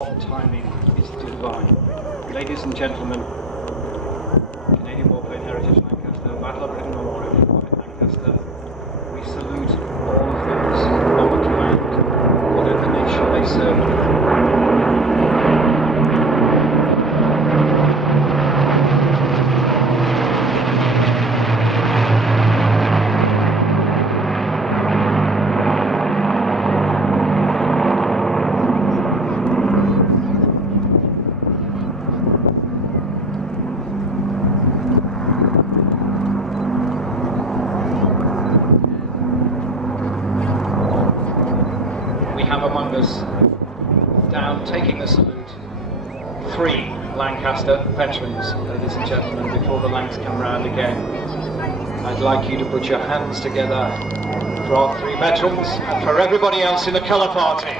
Timing is divine. Ladies and gentlemen, Canadian Warplane Heritage Lancaster, Battle of Britain Memorial at Lancaster, we salute all of those on the land, whatever nation they serve. We have among us, down taking the salute, 3 Lancaster veterans, ladies and gentlemen, before the Lancs come round again. I'd like you to put your hands together for our 3 veterans and for everybody else in the colour party.